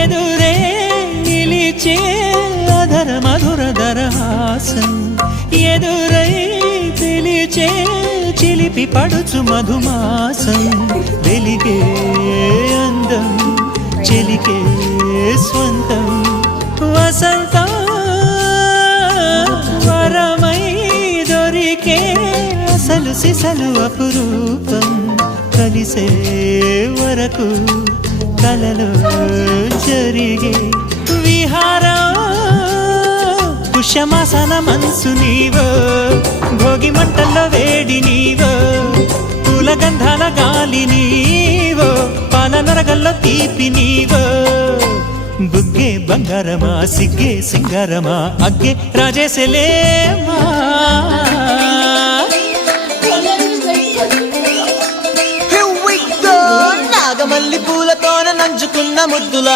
ఎదురే నిలిచే అధర మధుర దరహాసం ఎదురై పిలిచే చిలిపి పడుచు మధుమాసం వెలిగే అందం చెలికే స్వంతం వసంతం వరమై దొరికే అసలు సిసలు అపురూపం కలిసే వరకు కలలో జరిగే విహారం పుష్యమాసన మనసు నీవో భోగి మంటల్లో వేడి నీవో పూల గంధాల గాలి నీవో పాల నరగల్లో తీపి నీవో బుగ్గే బంగారమా సిగ్గే సింగారమా అగ్గే రాజేసలేమా నాగమల్లి పూలతోన నంచుకున్న ముద్దుల